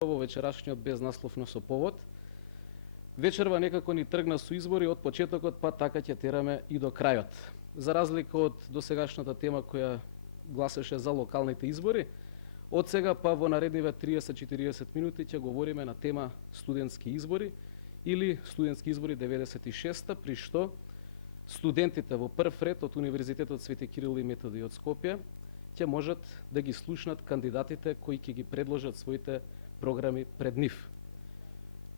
во вечерашниот без насловно со повод. Вечерва некако ни тргна со избори од почетокот, па така ќе тераме и до крајот. За разлика од досегашната тема која гласеше за локалните избори, од сега па во наредниве 30-40 минути ќе говориме на тема студентски избори или студентски избори 96-та, при што студентите во прв ред од Универзитетот Свети Кирил и Методи од Скопје ќе можат да ги слушнат кандидатите кои ќе ги предложат своите програми пред нив.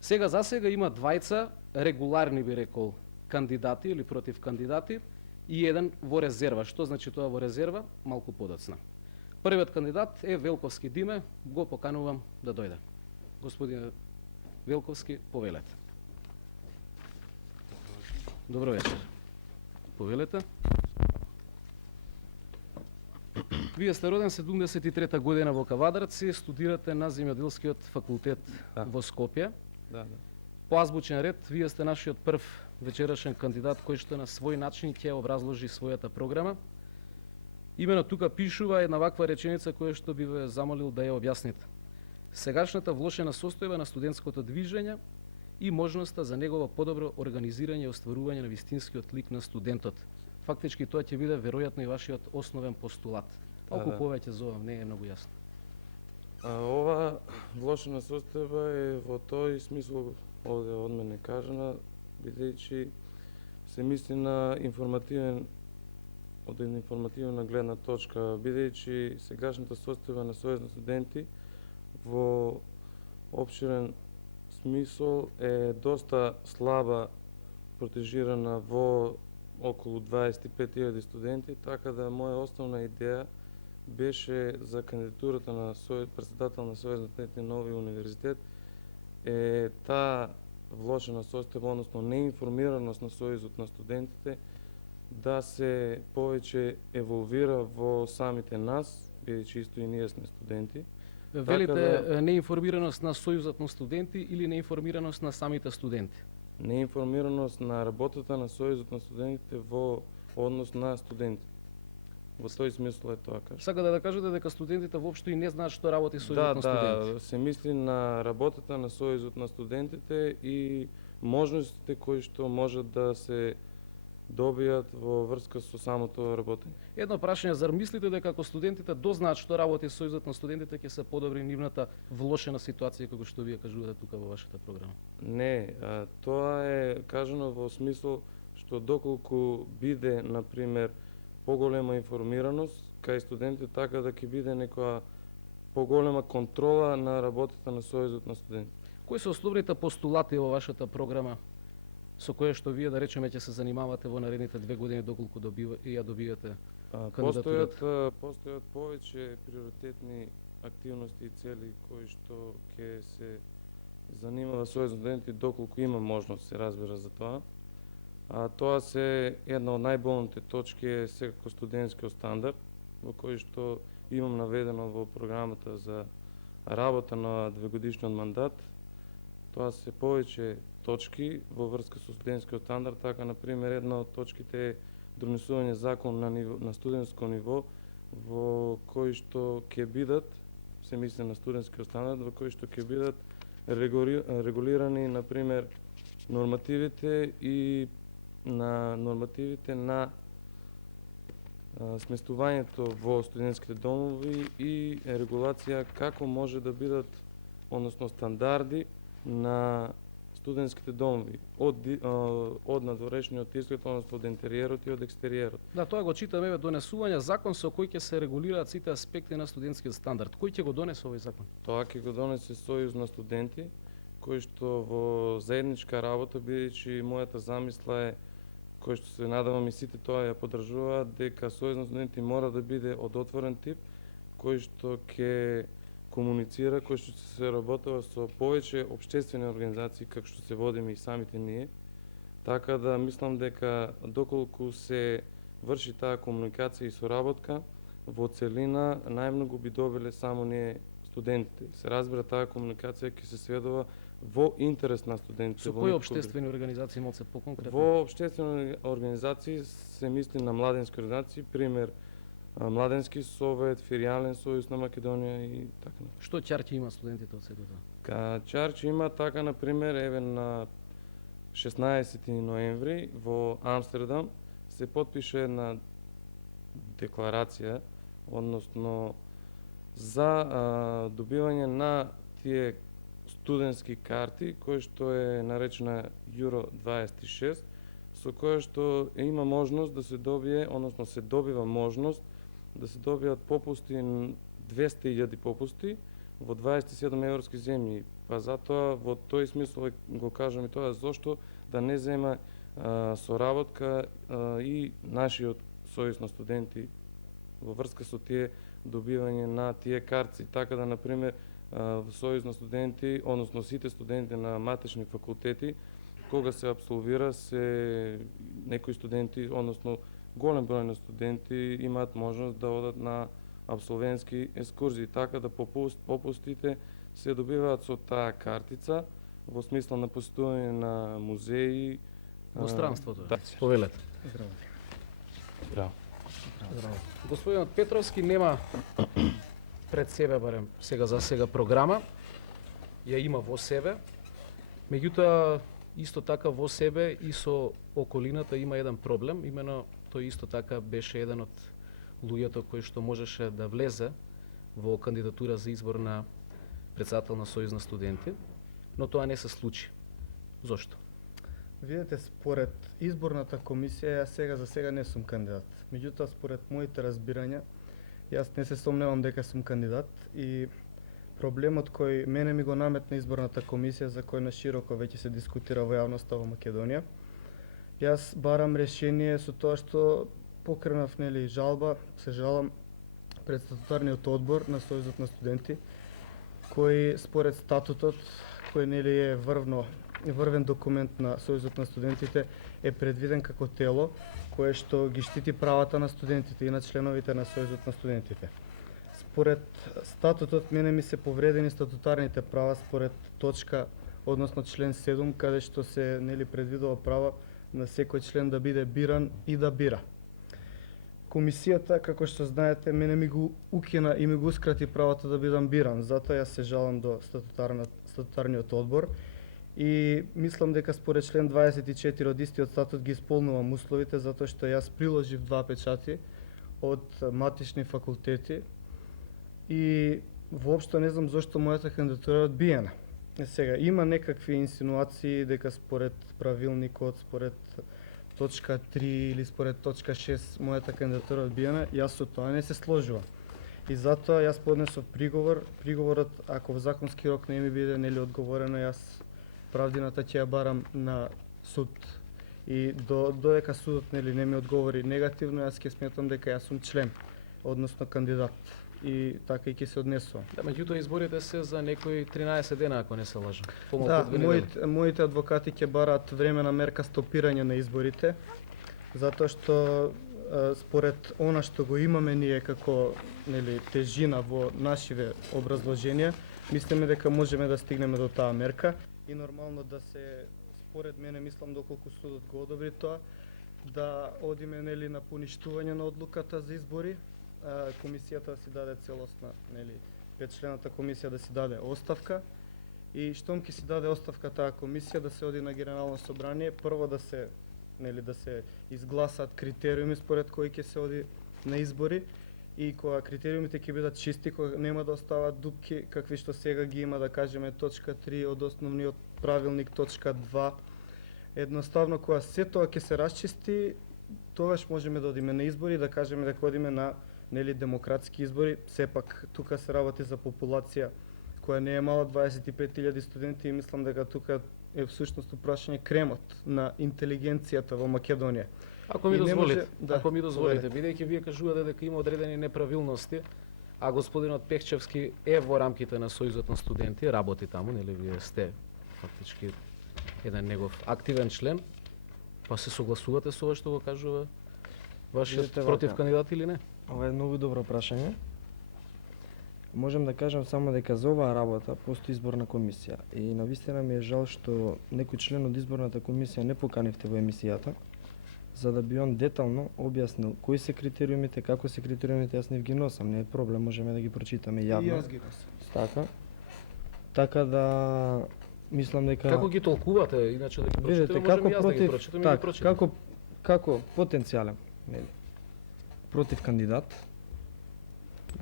Сега за сега има двајца регуларни, би рекол, кандидати или против кандидати и еден во резерва. Што значи тоа во резерва? Малку подоцна. Првиот кандидат е Велковски Диме, го поканувам да дојде. Господине Велковски, повелете. Добро вечер. Повелете. Вие сте роден 73-та година во Кавадарци, студирате на Земјоделскиот факултет во Скопје. Да. По азбучен ред, вие сте нашиот прв вечерашен кандидат кој што на свој начин ќе образложи својата програма. Имено тука пишува една ваква реченица која што би ве замолил да ја објасните. Сегашната влошена состојба на студентското движење и можноста за негово подобро организирање и остварување на вистинскиот лик на студентот. Фактички тоа ќе биде веројатно и вашиот основен постулат. Малку повеќе за ова, не е многу јасно. Ова влошена состојба е во тој смисол овде од мене кажана, бидејќи се мисли на од информативна гледна точка, бидејќи сегашната состојба на Сојуз на студенти во опширен смисол е доста слаба протежирана во околу 25.000 студенти, така да моја основна идеја беше за кандидатурата на председател на Сојуз на студенти на Нови универзитет е таа влошена состојба, односно неинформираност на Сојузот на студентите да се повеќе еволвира во самите нас, бидејќи исто и ние сме студенти. Велите неинформираност на Сојузот на студенти или неинформираност на самите студенти? Неинформираност на работата на Сојузот на студентите во однос на студенти. Во тој смисол е тоа кажа. Сака да кажете дека студентите воопшто и не знаат што работи Сојузот на студенти? Да, се мисли на работата на Сојузот на студентите и можностите кои што можат да се добијат во врска со самото работење. Едно прашање, зар мислите дека ако студентите дознаат што работи Сојузот на студентите ќе се подобри нивната влошена ситуација како што вие кажувате тука во вашата програма? Не, тоа е кажано во смисол што доколку биде, например, поголема информираност кај студентите, така да ќе биде некоја поголема контрола на работата на Сојузот на студентите. Кои се основните постулати во вашата програма со кое што вие, да речеме, ќе се занимавате во наредните 2 години доколку ја добиете кандидатурата? Постојат повеќе приоритетни активности и цели кои што ќе се занимава Сојуз на студенти доколку има можност, се разбира за тоа. Тоа се една од најболните точки е секако студентскиот стандард, во кој што имам наведено во програмата за работа на 2-годишниот мандат. Тоа се повеќе точки во врска со студентскиот стандард, така например една од точките е донесување закон на студентско ниво во кој што ќе бидат, се мисли на студентскиот стандард, во кој што ќе бидат регулирани например нормативите на сместувањето во студентските домови и регулација како може да бидат, односно стандарди на студентските домови од надворешниот изглед, односно од интериерот и од екстериерот. Да, тоа го читаме, донесување закон со кој ќе се регулираат сите аспекти на студентскиот стандард. Кој ќе го донесе овој закон? Тоа ќе го донесе Сојуз на студенти, кој што во заедничка работа, бидејќи мојата замисла е, кој што се надавам и сите тоа ја поддржуваат, дека Сојуз на студенти мора да биде од отворен тип, кој што ќе комуницира, кој што се работува со повеќе општествени организации, како што се водиме и самите ние. Така да мислам дека доколку се врши таа комуникација и соработка, во целина најмногу би добиле само ние студентите. Се разбира, таа комуникација ќе се сведува во интерес на студентите. Со кои општествени организации малце поконкретно? Во општествени организации се мисли на младински организации, пример Младенски совет, Феријален сојуз на Македонија и така. Што ќарки има студентите од сето тоа? Чарчи има така, на пример, еве на 16 ноември во Амстердам се потпише една декларација, односно за добивање на тие студентски карти, кој што е наречена Euro 26, со која што има можност да се добие, односно се добива можност да се добијат попусти, 200.000 попусти во 27 европски земји. Па затоа во тој смисол го кажам и тоа, зошто да не зема соработка и нашиот сојуз на студенти во врска со тие добивање на тие карти. Така да, например, сојуз на студенти, односно сите студенти на матични факултети, кога се апсолвира, некои студенти, односно голем број на студенти имаат можност да одат на апсолвентски екскурзии, така да попустите се добиваат со таа картица во смисла на посетување на музеи Во странството. Да. Повелете. Браво. Здраво. Господинот Петровски нема пред себе, барем за сега програма, ја има во себе, меѓутоа исто така во себе и со околината има еден проблем, имено тој исто така беше еден од луѓето кој што можеше да влезе во кандидатура за избор на председател на Сојуз на студенти, но тоа не се случи. Зошто? Видете, според изборната комисија, јас за сега не сум кандидат. Меѓутоа, според моите разбирања, јас не се сомневам дека сум кандидат и проблемот кој мене ми го наметна изборната комисија, за кој на широко веќе се дискутира во јавноста во Македонија, јас барам решение со тоа што покренав жалба, се жалам пред статутарниот одбор на Сојузот на студенти, кој според статутот, кој е врвен документ на Сојузот на студентите, е предвиден како тело кое што ги штити правата на студентите и на членовите на Сојузот на студентите. Според статутот мене ми се повредени статутарните права според точка, односно член 7, каде што се предвидува права на секој член да биде биран и да бира. Комисијата, како што знаете, мене ми го укина и ми го ускрати правото да бидам биран, затоа јас се жалам до статутарниот одбор и мислам дека според член 24 од истиот статут ги исполнувам условите, затоа што јас приложив 2 печати од матични факултети и воопшто не знам зошто мојата кандидатура е одбиена. Сега, има некакви инсинуации дека според правилникот, според точка 3 или според точка 6 мојата кандидатура е одбиена, јас со тоа не се сложувам. И затоа јас поднесов приговор. Приговорот, ако во законски рок не ми биде одговорено, јас правдината ќе ја барам на суд. И додека судот не ми одговори негативно, јас ќе сметам дека јас сум член, односно кандидат. И така и ќе се однесувам. Да, меѓутоа изборите се за некои 13 дена, ако не се лажам. Да, моите адвокати ќе бараат времена мерка стопирање на изборите, затоа што според она што го имаме ние како тежина во нашиве образложенија, мислиме дека можеме да стигнеме до таа мерка и нормално да се, според мене, мислам доколку судот го одобри тоа, да одиме на поништување на одлуката за избори, комисијата си даде целосна, 5-члената комисија да си даде оставка и штом ќе си даде оставка таа комисија, да се оди на генерално собрание, прво да се изгласаат критериуми според кои ќе се оди на избори и кога критериумите ќе бидат чисти, кога нема да остават дупки какви што сега ги има, да кажеме точка 3 од основниот правилник, точка 2. Едноставно кога се тоа ќе се расчисти, тогаш можеме да одиме на избори, да кажеме дека одиме на демократски избори. Сепак тука се работи за популација која не е мала, 25.000 студенти, и мислам дека тука е всушност прашање кремот на интелигенцијата во Македонија. Ако ми дозволите, бидејќи вие кажувате дека има одредени неправилности, а господинот Пехчевски е во рамките на Сојузот на студенти, работи таму, вие сте фактички еден негов активен член, па се согласувате со ова што го кажува вашиот против кандидат или не? Ова е многу добро прашање. Можем да кажам само дека за оваа работа постои изборна комисија и навистина ми е жал што некој член од изборната комисија не поканивте во емисијата, за да би он детално објаснил кои се критериумите, како се критериумите, јас не ги носам, не е проблем, можеме да ги прочитаме И јавно. јас ги носам. Така. Така да мислам дека Како ги толкувате, иначе да ги прочитаме, видите можеме како јас да ги против прочитам и ги так, прочитам. како потенцијален, нели? Против кандидат,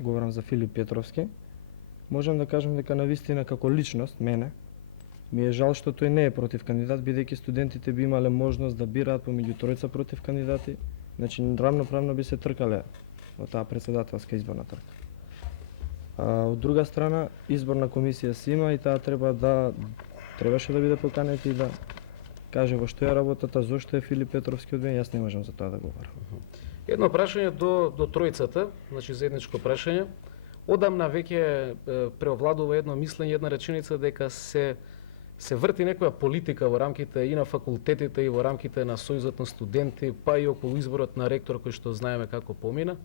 говорам за Филип Петровски, можам да кажам дека навистина како личност мене ми е жал што тој не е против кандидат, бидејќи студентите би имале можност да бираат помеѓу тројца против кандидати, значи рамноправно би се тркале во таа претседателска изборна трка. Од друга страна, изборна комисија си има и таа требаше да биде поканета и да каже во што е работата, зошто е Филип Петровски одбиен, јас не можам за тоа да говорам. Едно прашање до тројцата, значи заедничко прашање. Одамна веќе преовладува едно мислење, една реченица дека се врти некоја политика во рамките и на факултетите и во рамките на Сојузот на студенти, па и околу изборот на ректор кој што знаеме како помина.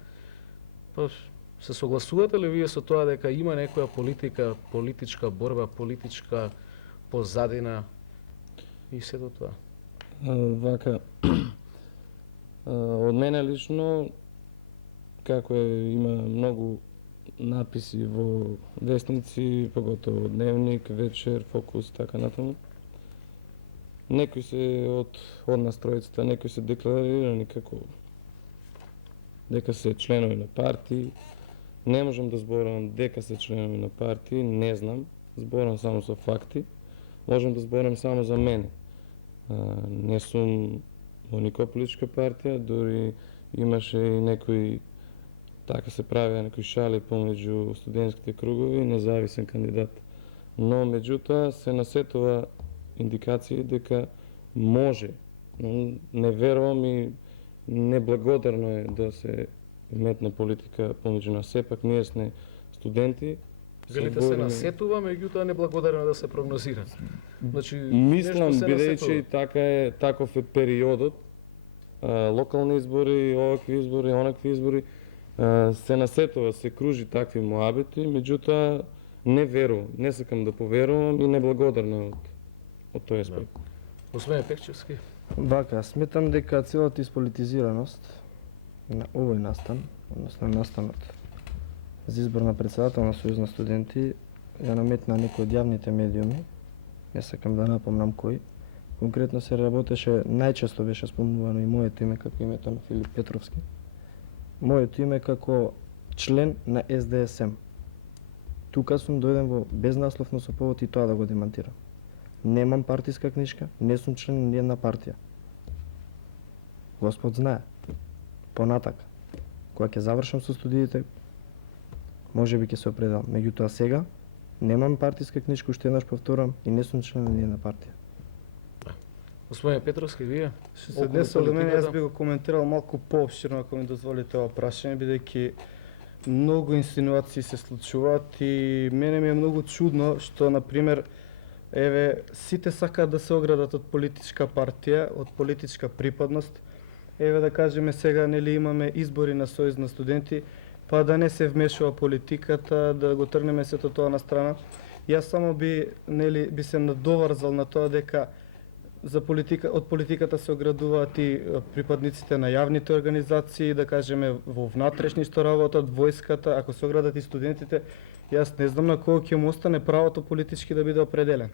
Па се согласувате ли вие со тоа дека има некоја политика, политичка борба, политичка позадина и се до тоа? Вака, од мене лично, како има многу написи во вестници, поготово Дневник, Вечер, Фокус, така натаму. Некои се од нас тројцата, некои се декларирани како дека се членови на партии. Не можам да зборам дека се членови на партии, не знам. Зборам само со факти. Можам да зборам само за мене. Не сум во никоја политичка партија, дури имаше и некои, така се правеа некои шали помеѓу студентските кругови, независен кандидат. Но меѓутоа се насетува индикации дека може, но не верувам и неблагодарно е да се вметне политика помеѓу нас. Сепак ние сме студенти. Велите се насетува, меѓутоа неблагодарно да се прогнозира. Значи, Мислам, нешто се бидејќи насетува. таков е периодот, локални избори, овакви избори, онакви избори, се насетува, се кружи такви муабети, меѓутоа не верувам, не сакам да поверувам и неблагодарно од тој аспект. Господин Пекчевски, Вака, сметам дека целата исполитизираност на овој настан, односно настанот за избор на председател на Сојуз на студенти, ја наметна некој од јавните медиуми, не сакам да напомнам кој. Конкретно се работеше, најчесто беше спомнувано и моето име како името на Филип Петровски. Моето име како член на СДСМ. Тука сум дојден во безнасловно со повод и тоа да го демантирам. Немам партиска книжка, не сум член на ниједна партија. Господ знае. Понатака, кога ќе завршам со студиите, може би ќе се определам. Меѓутоа сега, немам партиска книжка, уште еднаш повторам, и не сум член на ниједна партија. господин Петровски, вие? Што се Околу десува до мене, политиката? јас би го коментирал малку поопширно, ако ми дозволите ова прашање, бидејќи многу инсинуации се случуваат и мене ми е многу чудно што, например, еве, сите сакаат да се оградат од политичка партија, од политичка припадност. Еве да кажеме сега, нели имаме избори на Сојуз на студенти, па да не се вмешува политиката, да го тргнеме сето тоа на страна. Јас само би се надоврзал на тоа дека од политиката се оградуваат и припадниците на јавните организации, да кажеме во внатрешни што работат, војската, ако се оградат и студентите, јас не знам на кого ќе му остане правото политички да биде определен.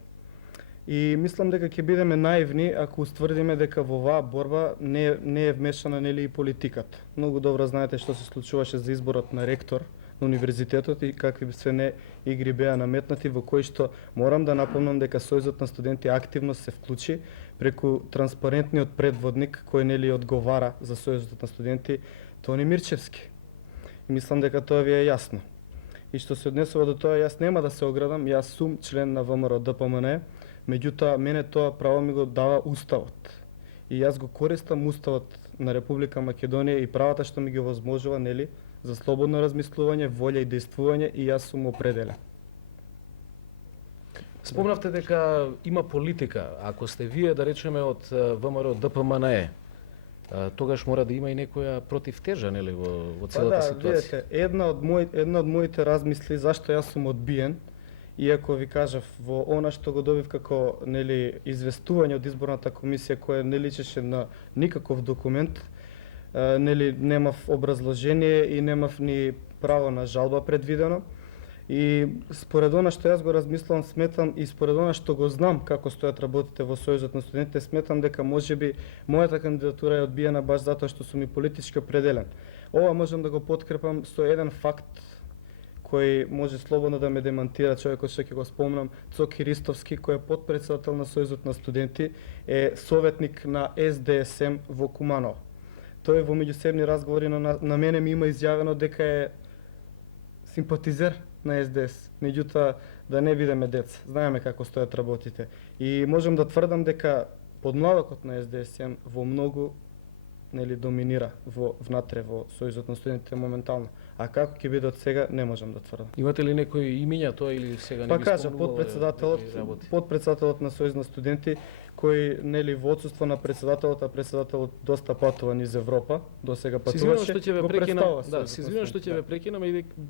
И мислам дека ќе бидеме наивни ако устврдиме дека во оваа борба не е вмешана нели и политиката. Многу добро знаете што се случуваше за изборот на ректор на универзитетот и какви се не игри беа наметнати, во кои што морам да напомнам дека Сојузот на студенти активно се вклучи преку транспарентниот предводник кој нели одговара за Сојузот на студенти, Тони Мирчевски. И мислам дека тоа ви е јасно. И што се однесува до тоа, јас нема да се оградам, јас сум член на ВМРО ДПМН, меѓутоа мене тоа право ми го дава Уставот. И јас го користам Уставот на Република Македонија и правата што ми ги возможува, нели, за слободно размислување, волја и действување, и јас сум определен. Спомнавте дека има политика. Ако сте вие, да речеме, од ВМРО ДПМНЕ, тогаш мора да има и некоја противтежа, нели, во целата ситуација. Видете, една од моите размисли зашто јас сум одбиен иако ви кажав во она што го добив како нели известување од изборната комисија која не личеше на никаков документ, нели немав образложение и немав ни право на жалба предвидено. И според она што јас го размислувам, сметам и според она што го знам како стојат работите во Сојузот на студентите, сметам дека можеби мојата кандидатура е одбиена баш затоа што сум и политички определен. Ова можам да го подкрепам со еден факт кој може слободно да ме демантира човекот што ќе го спомнам, Цоки Ристовски, кој е потпредседател на Сојузот на студенти, е советник на СДСМ во Куманово. Тој во меѓусебни разговори на мене ми има изјавено дека е симпатизер на СДС. Меѓутоа, да не бидеме деца, знаеме како стојат работите. И можам да тврдам дека подмладокот на СДСМ во многу нели доминира внатре во Сојузот на студентите моментално. А како ќе биде од сега, не можам да тврдам. Имате ли некои имиња тоа или сега не Па ги кажа, спомнувал? подпредседателот на Сојуз на студенти, кој нели во отсуство на председателот, а председателот доста патува низ Европа, до сега Се извинувам патуваше, што ќе ве го прекинам, представува да, Сојузот се на извинувам што ќе студентите. ве прекинам,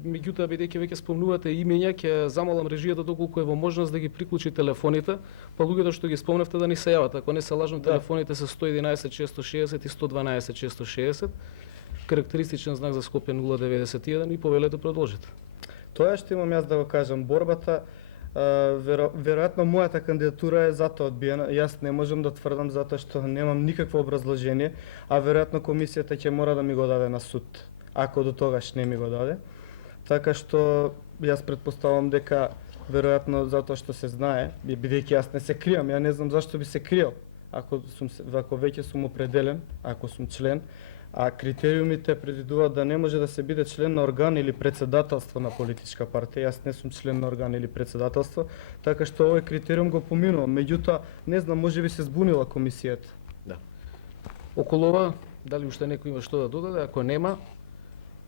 меѓутоа бидејќи веќе спомнувате имиња, ќе замолам режијата доколку е во можност да ги приклучи телефоните, па луѓето што ги спомнавте да ни се јават. Ако не се лажам, Да. телефоните се 111 660 и 112 660. Карактеристичен знак за Скопје 091 и повелете продолжете. Тоа што имам јас да го кажам, борбата веројатно мојата кандидатура е затоа одбиена. Јас не можам да тврдам затоа што немам никакво образложение, а веројатно комисијата ќе мора да ми го даде на суд, ако до тогаш не ми го даде. Така што јас претпоставувам дека веројатно затоа што се знае, бидејќи јас не се кријам, ја не знам зашто би се криел ако веќе сум определен, ако сум член, а критериумите предвидуваат да не може да се биде член на орган или председателство на политичка партија. Јас не сум член на орган или председателство, така што овој критериум го поминувам. Меѓутоа, не знам, можеби се збунила комисијата. Околу ова, дали уште некој има што да додаде? Ако нема,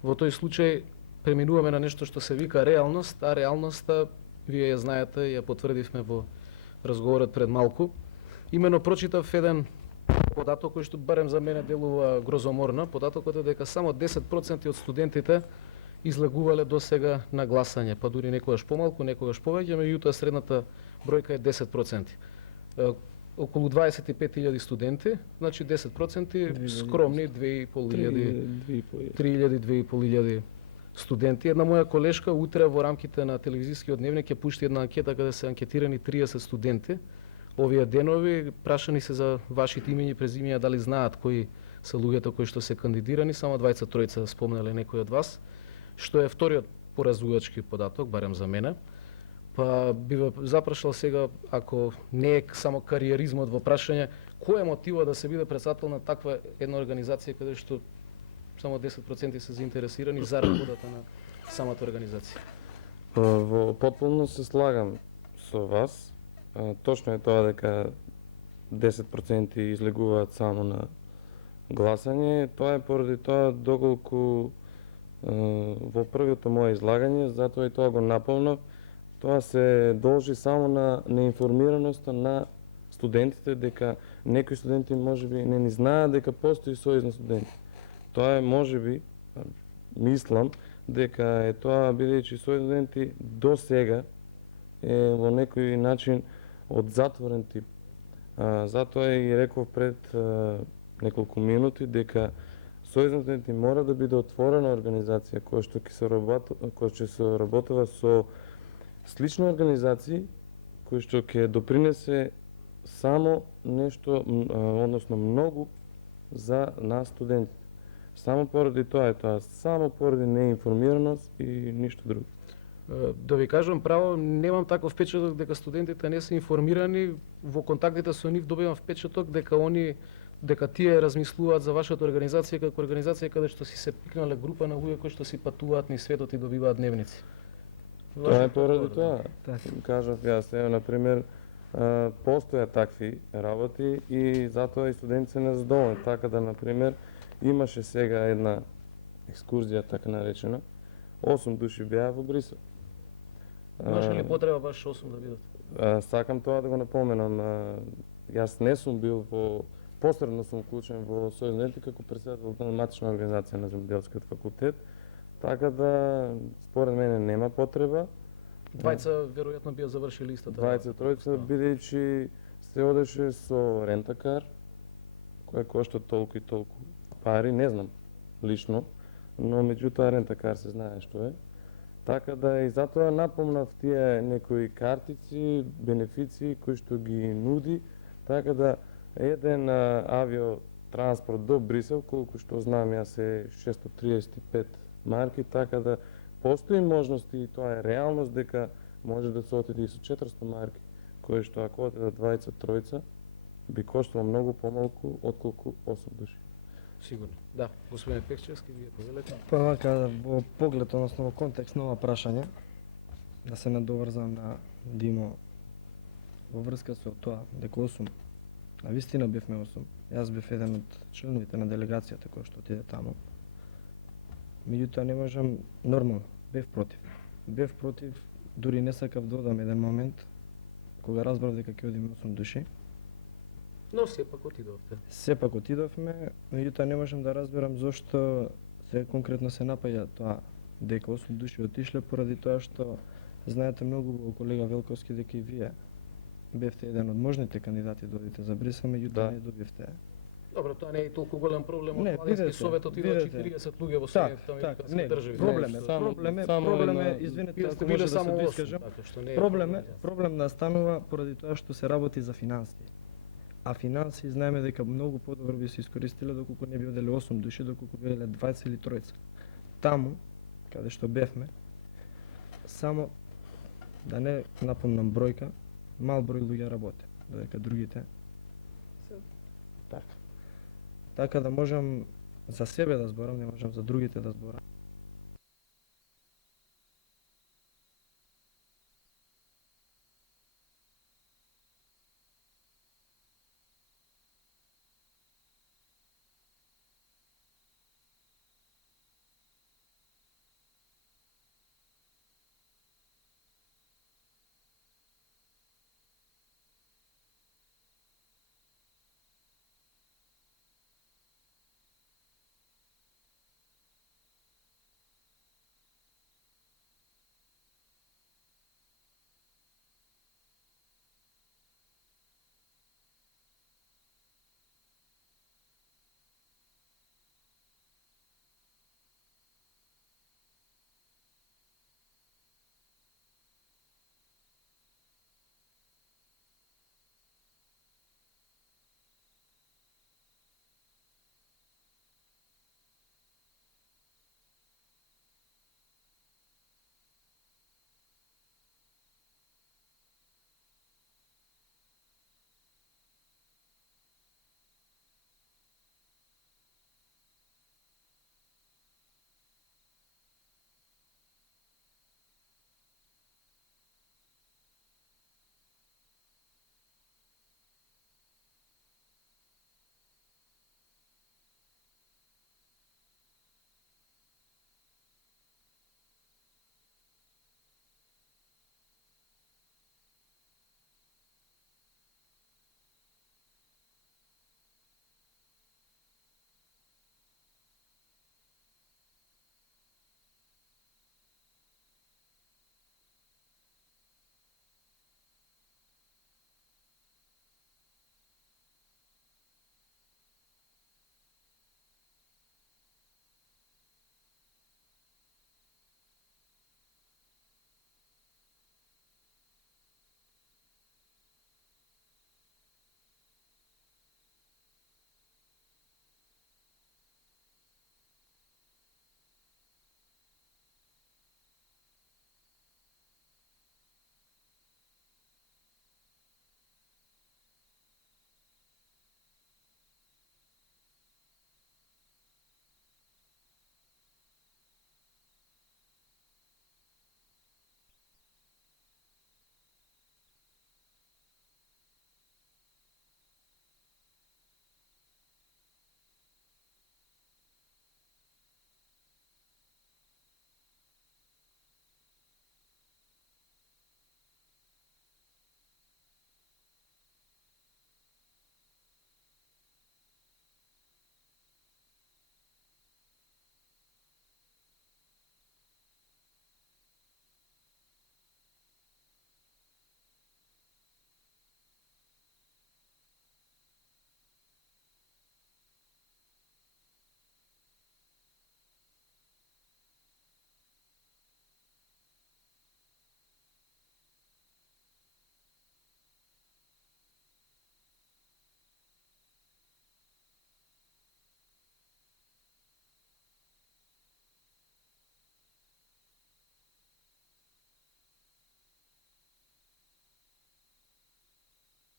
во тој случај преминуваме на нешто што се вика реалност, а реалноста, вие ја знаете, ја потврдивме во разговорот пред малку. Имено прочитав еден податок кој што барем за мене делува грозоморна. Податокот е дека само 10% од студентите излегувале до сега на гласање, па дури некогаш помалку, некогаш повеќе, меѓутоа средната бројка е 10%. Околу 25.000 студенти, значи 10% скромни 2.500 студенти. Една моја колешка утре во рамките на телевизискиот дневник ќе пушти една анкета каде се анкетирани 30 студенти. Овие денови прашани се за вашите имиња и презимиња, дали знаат кои се луѓето кои што се кандидирани, само двајца тројца спомнале некој од вас, што е вториот поразувачки податок, барем за мене. Па би ве запрашал сега, ако не е само кариеризмот во прашање, кој е мотивот да се биде председател на таква една организација каде што само 10% се заинтересирани за работата на самата организација? Во потполно се слагам со вас. Точно е тоа дека 10% излегуваат само на гласање. Тоа е поради тоа доколку во првото мое излагање, затоа и тоа го наполнав, тоа се должи само на неинформираноста на студентите, дека некои студенти можеби не ни знаат дека постои Сојуз на студенти. Тоа е можеби, мислам, дека е тоа бидејќи Сојуз на студенти до сега е во некој начин од затворен тип. Затоа и реков пред неколку минути дека Сојуз на студенти мора да биде отворена организација која што ќе се работува со слични организации кои што ќе допринесе само нешто, односно многу за нас студентите. Само поради тоа е тоа, само поради неинформираност и ништо друго. Да ви кажам право, немам таков впечаток дека студентите не се информирани. Во контактите со нив добивам впечаток дека тие размислуваат за вашата организација како организација каде што си се пикнале група на луѓе кои што си патуваат низ светот и добиваат дневници. Тоа е поради тоа. Така. Кажав јас, ево, например, постојат такви работи и затоа и студенти се незадоволни. Така да, например, имаше сега една екскурзија, така наречена, 8 души беа во Брисел. Имаше ли потреба баш 8 да бидат? Сакам тоа да го напоменам. Јас не сум бил посредно сум вклучен во Сојуз на етика како председател на матична организација на земјоделскиот факултет, така да според мене нема потреба. Двајца веројатно бија завршили истата. Двајца, тројца, бидејќи се одеше со рентакар, која кошта толку и толку пари, не знам лично, но меѓутоа рентакар се знае што е. Така да и затоа напомнав тие некои картици, бенефиции кои што ги нуди, така да еден авиотранспорт до Брисел, колку што знам јас е 635 марки, така да постои можности и тоа е реалност дека може да се отиде и со 400 марки, кои што ако одедат двајца, тројца, би коштало многу помалку отколку 8 души. Сигурно. Да, господине Пекчевски, вие повелете. Па вака, во поглед, односно во контекст на ова прашање, да се надоврзам на Димо во врска со тоа дека 8, на вистина бевме 8. Јас бев еден од членовите на делегацијата која што отиде таму. Меѓутоа не можам нормално, бев против. Бев против, дури не сакав да одам еден момент кога разбрав дека ќе одиме 8 души. Но сепак отидовте. Сепак отидовме, меѓутоа не можам да разберам зошто се конкретно се напаѓа тоа дека 8 души отишле поради тоа што знаете многу колега Велковски дека и вие бевте еден од можните кандидати да одите за Брисел, меѓутоа Да. не добивте. Добро, тоа не е толку голем проблем. Не, Од Младински видете, совет отидоа видете. 40 луѓе во Так, Соединетите так, американски не, држави. проблем е, Само- само проблем е, една- извинете, Вие сте ако биле може да само се 8, искажам, така што не е проблем настанува поради тоа што се работи за финанси. А финанси знаеме дека многу подобро би се искористиле доколку не би оделе 8 души, доколку би оделе 20 или 3. Таму, каде што бевме, само да не напомнам бројка, мал број луѓе работе, додека другите се така. Така да можам за себе да зборам, не можам за другите да зборам.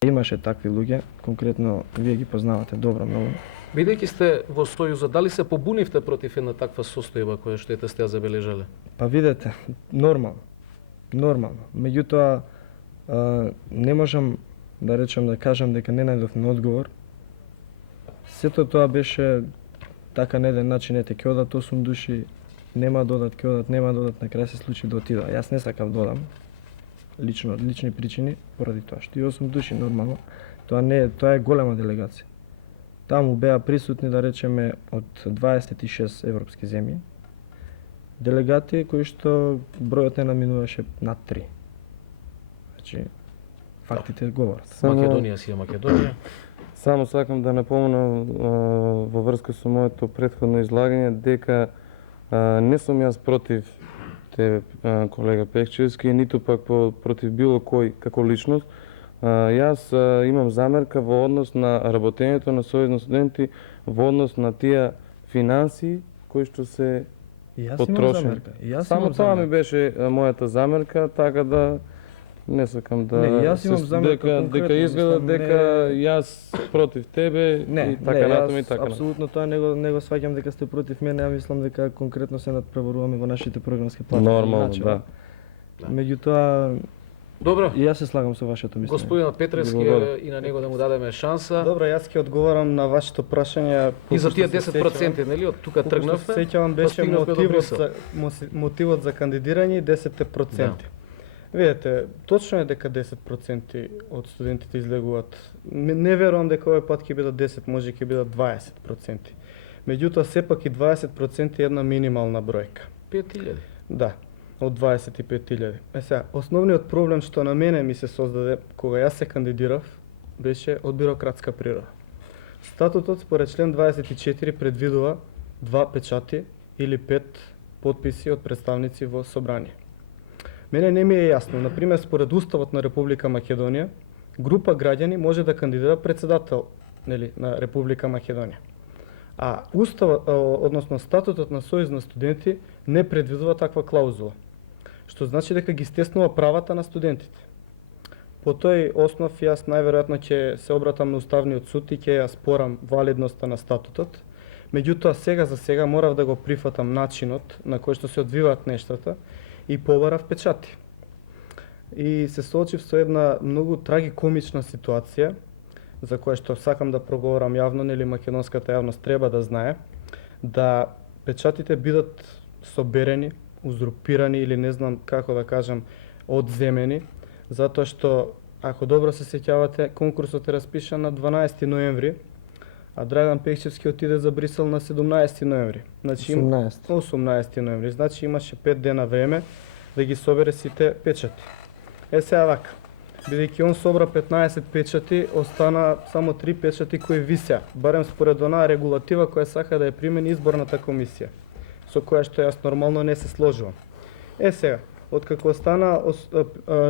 Имаше такви луѓе, конкретно вие ги познавате добро многу. Бидејќи сте во Сојузот, дали се побунивте против една таква состојба која што сте ја забележале? Па видете, нормално. Меѓутоа, не можам да речам да кажам дека не најдовме одговор. Сето тоа беше така на еден начин, ете, ќе одат 8 души, нема да одат, ќе одат, нема да одат, на крај се случи да отидат. Јас не сакав да одам, лично, од лични причини, поради тоа што и 8 души нормално, тоа е голема делегација. Таму беа присутни, да речеме, од 26 европски земји, делегати кои што бројот не наминуваше над 3. Значи, фактите говорат. Македонија си е Македонија. Само сакам да напоменам во врска со моето претходно излагање дека не сум јас против тебе, колега Пехчевски, ниту пак против било кој како личност. Јас имам замерка во однос на работењето на Сојуз на студенти, во однос на тие финанси кои што се потрошени. Само тоа ми беше мојата замерка, така да не сакам да јас имам замерка дека изгледа дека јас против тебе и така натаму и така. Апсолутно тоа не го сваќам дека сте против мене, ја мислам дека конкретно се надпреваруваме во нашите програмски планови. Нормално, да. Меѓутоа, Добро. и јас се слагам со вашето мислење. Господинот Петревски и на него да му дадеме шанса. Добро, јас ќе одговорам на вашето прашање. И за тие 10%, нели, од тука тргнавме? Сеќавам беше стигнавме до Брисел. мотивот за кандидирање и 10%. Да. Видете, точно е дека 10% од студентите излегуваат. Не верувам дека овој пат ќе бидат 10, може ќе бидат 20%. Меѓутоа, сепак и 20% е една минимална бројка. 5000. Да, од 25.000. Сега, основниот проблем што на мене ми се создаде кога јас се кандидирав беше од бирократска природа. Статутот според член 24 предвидува 2 печати или 5 потписи од представници во собрание. Мене не ми е јасно, например, според Уставот на Република Македонија, група граѓани може да кандидира председател, нели, на Република Македонија. А Уставот, односно статутот на Сојуз на студенти не предвидува таква клаузула, што значи дека ги стеснува правата на студентите. По тој основ јас најверојатно ќе се обратам на Уставниот суд и ќе ја спорам валидноста на статутот. Меѓутоа, сега за сега морав да го прифатам начинот на кој што се одвиваат нештата и побарав печати. И се соочив со една многу трагикомична ситуација, за која што сакам да проговорам јавно, нели македонската јавност треба да знае, да печатите бидат соберени, узурпирани или не знам како да кажам, одземени, затоа што, ако добро се сеќавате, конкурсот е распишан на 12 ноември, а Драган Пехчевски отиде за Брисел на 17 ноември. Значи 18 ноември. Значи имаше 5 дена време да ги собере сите печати. Сега вака, бидејќи он собра 15 печати, остана само 3 печати кои висеа, барем според онаа регулатива која сака да ја примени изборната комисија, со која што јас нормално не се сложувам. Сега, откако стана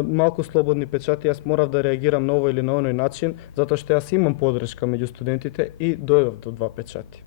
малку слободни печати, јас морав да реагирам на овој или на оној начин, затоа што јас имам подршка меѓу студентите и дојдов до 2 печати.